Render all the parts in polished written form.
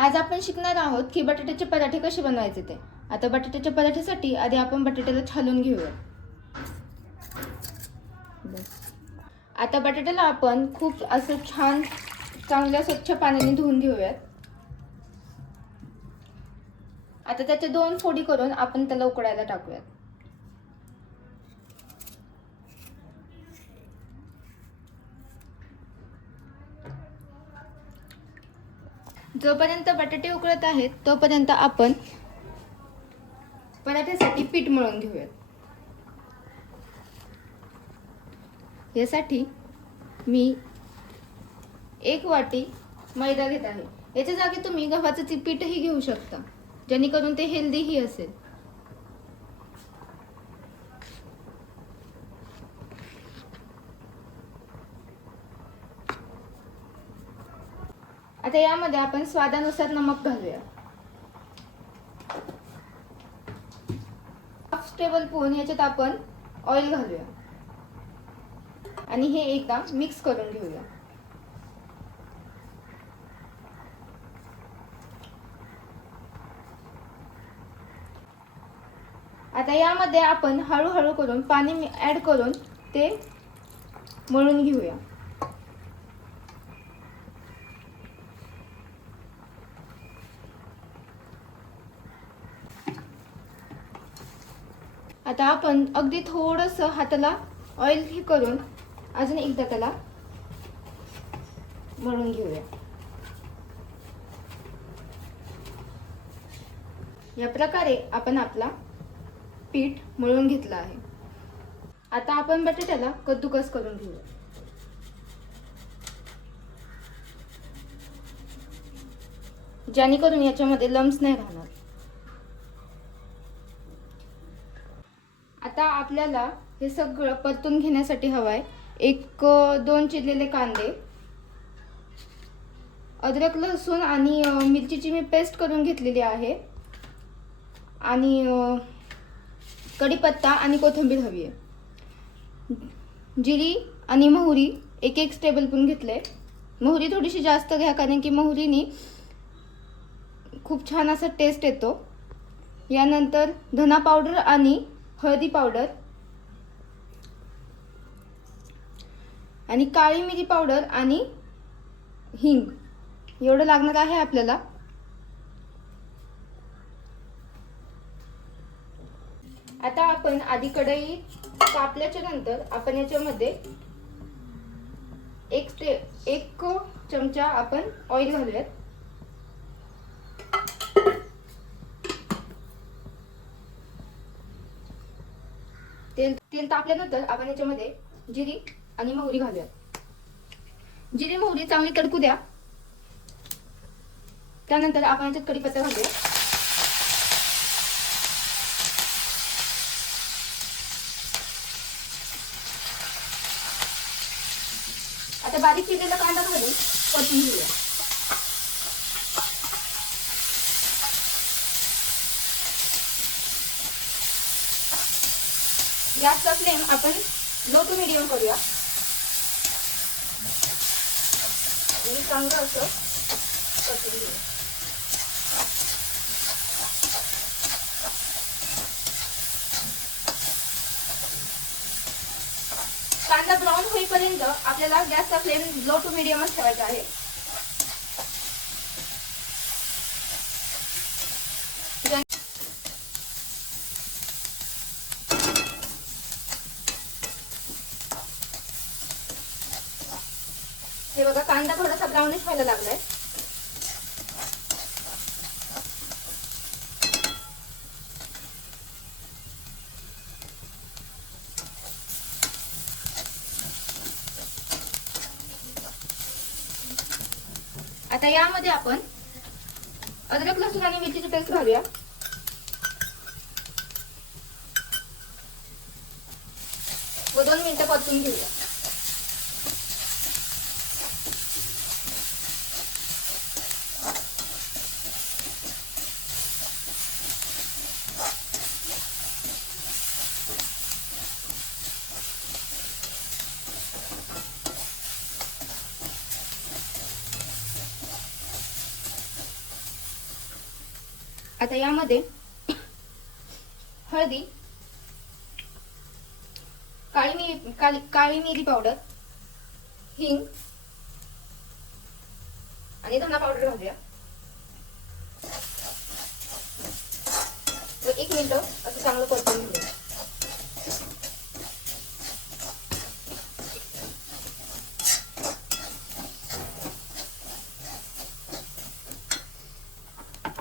आज आपण शिकणार आहोत की बटाट्याचे पराठे कसे बनवायचे ते। आता बटाट्याच्या पराठ्यासाठी आधी आपण बटाट्याला छानून घेऊया। आता बटाट्याला आपण खूप असं छान चांगल्या स्वच्छ पाण्याने धुवून घेऊयात। आता त्याचे 2 फोडी करून आपण त्याला उकडायला टाकूयात। जोपर्यंत बटाटे उकळत आहेत तोपर्यंत आपण पराठ्यासाठी पीठ मळून घेऊयात। यासाठी मी 1 वाटी मैदा घेत आहे। याच्या जागी तुम्ही गव्हाचं पीठही घेऊ शकता, जेणेकरून ते हेल्दीही असेल। आता यामध्ये आपण स्वादानुसार नमक घालूया। 1/2 टेबलस्पून याच्यात आपण ऑइल घालूया आणि हे एकदा मिक्स करून घेऊया। आता यामध्ये आपण हळूहळू करून पाणी ऍड करून ते मळून घेऊया। आता आपण अगदी थोडंसं हाताला ऑइल ही करून अजून एकदा त्याला मळून घेऊया। या प्रकारे आपण आपला पीठ मळून घेतला आहे। आता आपण बटाट्याला कद्दूकस करून घेऊया। जेणेकरून याच्यामध्ये लम्स नाही राहणार। आता आपल्याला हे सगळं परतून घेण्यासाठी हवाय 1-2 चिरलेले कांदे, अद्रक लसूण आणि मिरचीची मी पेस्ट करून घेतलेली आहे, आणि कढीपत्ता आणि कोथिंबीर हवी आहे। जिरी आणि मोहरी 1 टेबलस्पून घेतले। मोहरी थोडीशी जास्त घ्या, कारण की मोहरीने खूप छान असा टेस्ट येतो। यानंतर धना पावडर आणि हळदी पावडर आणि काळी मिरी पावडर आणि हिंग एवढं लागणार आहे आपल्याला। आता आपण आधी कढई तापल्याच्या नंतर आपण याच्यामध्ये 1 चमचा आपण ऑइल घालूयात। तेल तापल्यानंतर आपण याच्यामध्ये जिरी आणि मोहरी घालूयात। जिरी मोहरी चांगली तडकू द्या। त्यानंतर आपण याच्यात कढीपत्ता घालूया। आता बारीक चिरलेला कांदा घालून परतून घेऊया। गॅसचा फ्लेम आपण लो टू मीडियम करूया आणि चांगलं असं परतून घेऊया। कांदा ब्राऊन होईपर्यंत आपल्याला गॅसचा फ्लेम लो टू मीडियमच ठेवायचा आहे। हे बघा, कांदा थोडासा ब्राउनिश व्हायला लागलाय। आता यामध्ये आपण अद्रक लसूण आणि मिरचीची पेस्ट घालूया व 2 मिनिटं परतून घेऊया। आता यामध्ये हळदी, काळी मिरी पावडर, हिंग आणि धना पावडर घालूया. 1 मिनिट असं चांगलं परतून घेऊया.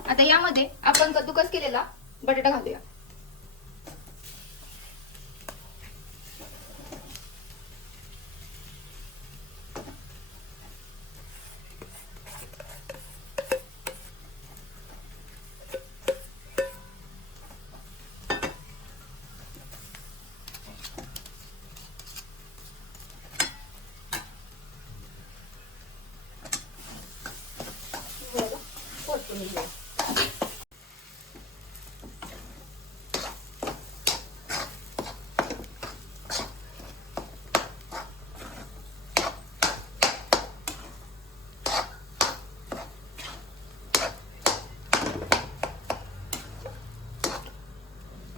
आता यामध्ये आपण कद्दूकस केलेला बटाटा घालूया. परतून घेऊया.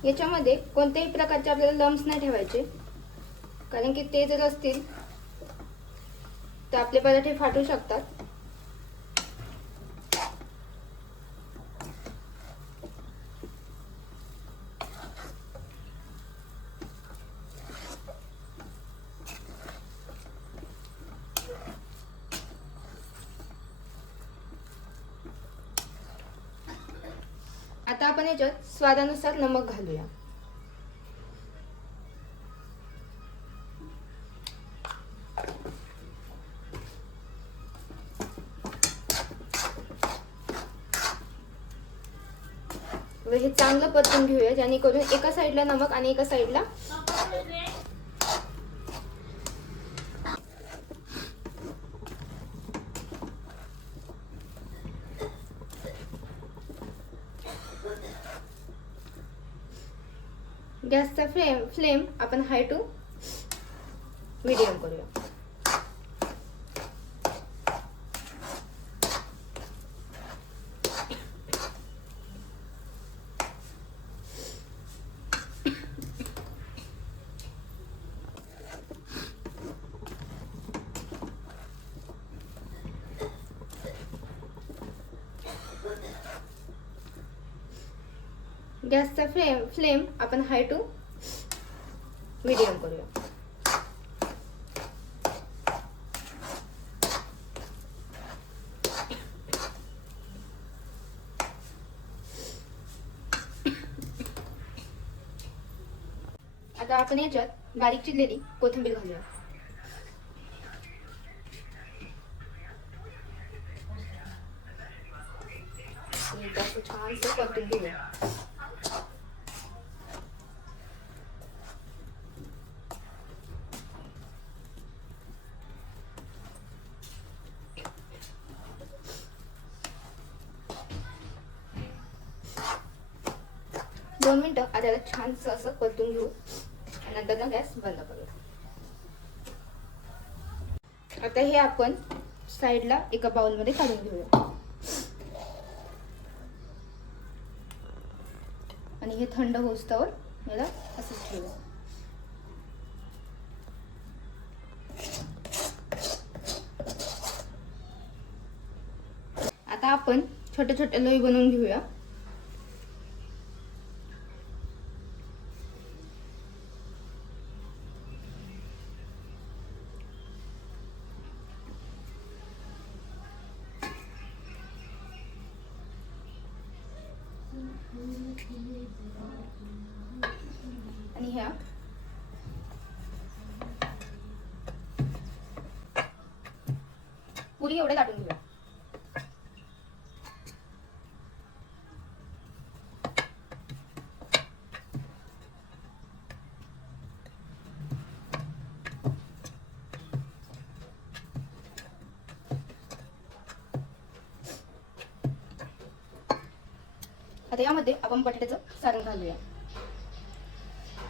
याच्यामध्ये कोणत्याही प्रकारचे आपल्याला लम्स नाही ठेवायचे, कारण की ते जर असतील तर आपले पराठे फाटू शकतात. आता आपण याच्यात स्वादानुसार नमक घालूया. व हे चांगलं परतून घेऊया, जेणेकरून एका साईडला नमक आणि एका साईडला गॅसचा फ्लेम आपण हाय टू मीडियम करूया. गॅसचा फ्लेम आपण हाय टू मीडियम करूया. आता आपण याच्यात बारीक चिरलेली कोथिंबीर घालूया. छान परतून घेऊया. दोन मिनिटं आता याला छानसं असं परतून घेऊ, नंतर ना गॅस बंद करूया. आता हे आपण साईडला एका बाउलमध्ये काढून घेऊया आणि हे थंड होईस्तोवर याला असंच ठेवूया. आता आपण छोटे छोटे लोई बनवून घेऊया. आणि ह्या पुरी एवढे लाटून घेऊया. आता यामध्ये आपण बटाट्याचं सारण घालूया.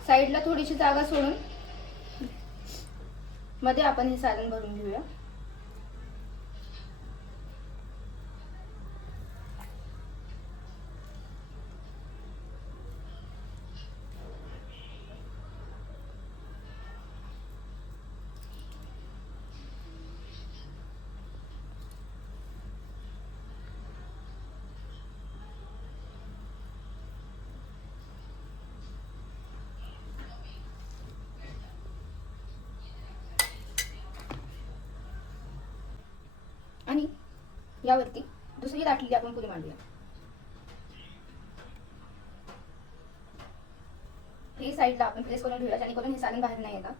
साईडला थोडीशी जागा सोडून मध्ये आपण हे सारण भरून घेऊया. यावरती दुसरी लाटलेली आपण पुरी मांडूया. ही साईडला आपण प्लेस करून घेऊया जेणेकरून हे सारण बाहेर नाही येणार.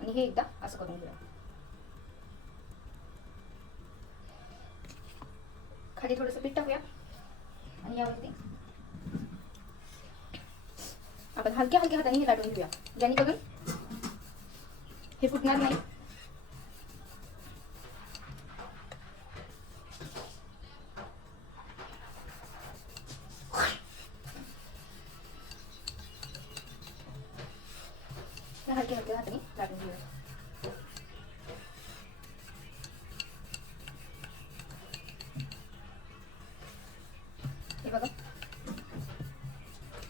आणि हे एकदा असं करून घेऊया. खाली थोडंसं पीठ टाकूया आणि यावरती आपण हलक्या हलक्या हाताने हे लाटून घेऊया जेणेकरून हे फुटणार नाही. हलक्या हलक्या हाताने लाटून घेऊया. हे बघा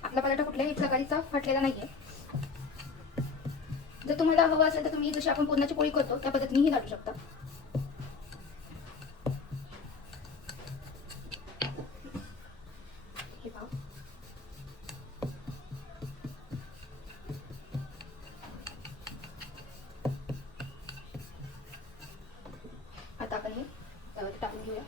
आपला पराठा कुठल्याही प्रकारचा फाटलेला नाहीये. जर तुम्हाला हवं असेल तर तुम्ही जशी आपण पुरणाची पोळी करतो त्या पद्धतीनेही लाटू शकता. हे पहा. आता आपण हे त्यावरती टाकून घेऊया.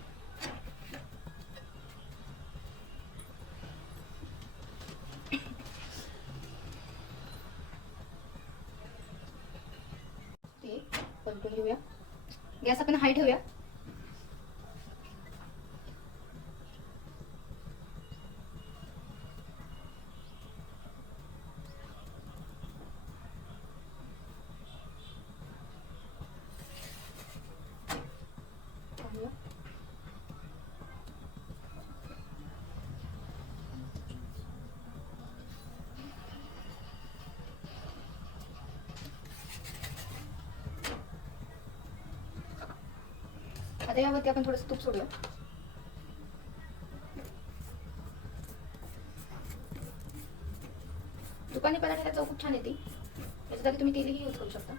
ते पलटून घेऊया. गॅस आपण हाय ठेवूया. आता यावरती आपण थोडंसं तूप सोडूया. तुपाने पराठ्याला चव खूप छान येते. याच्यासाठी तुम्ही तेलही यूज करू शकता.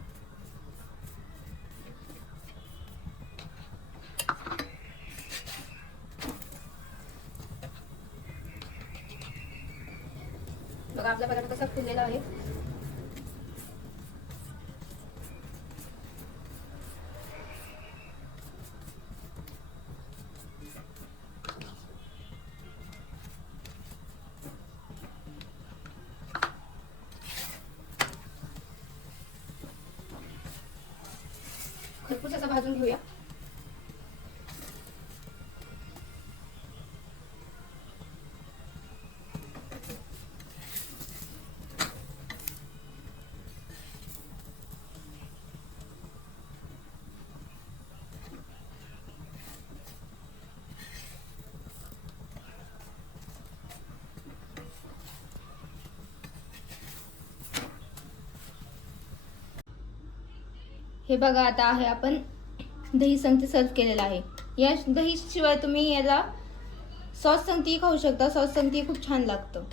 बघा आपला पराठा कसा फुललेला आहे. खरपूस असा भाजून घेऊया. हे बघा आता आहे आपण दही संगती सर्व केलेला आहे. या दही शिवाय तुम्ही याला सॉस संगती खाऊ शकता. सॉस संगती खूप छान लागतं.